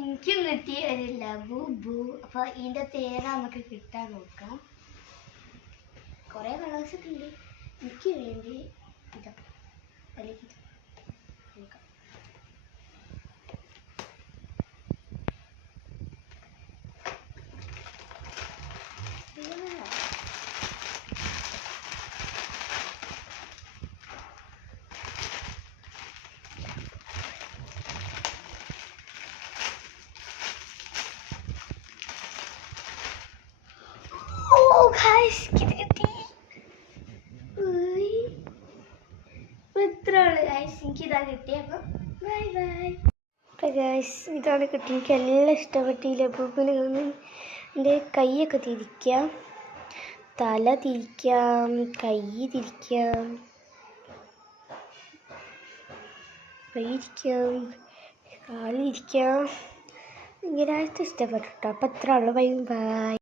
എനിക്കും കിട്ടിയ ഒരു ലബു. അപ്പൊ ഇതിന്റെ പേര് നമുക്ക് കിട്ടാൻ നോക്കാം. കുറെ കളേഴ്സ് ഒക്കെ ഉണ്ട്. എനിക്ക് വേണ്ടി ഇതാ അല്ലെങ്കിൽ കിട്ടി. ഇത്രയുള്ളൂ ഗൈസ്, എനിക്കിതാ കിട്ടി. അപ്പം ബൈ ബൈ. അപ്പം ഗൈസ് ഇതാണ് കിട്ടി. എനിക്ക് എല്ലാം ഇഷ്ടപ്പെട്ടില്ല. പൂപ്പിന് എൻ്റെ കൈയൊക്കെ തിരിക്കാം, തല തിരിക്കാം, കൈ തിരിക്കാം, കാലിരിക്കാം. ഇങ്ങനെയായിട്ട് ഇഷ്ടപ്പെട്ടു. അപ്പം അത്ര ഉള്ളു. Bye bye.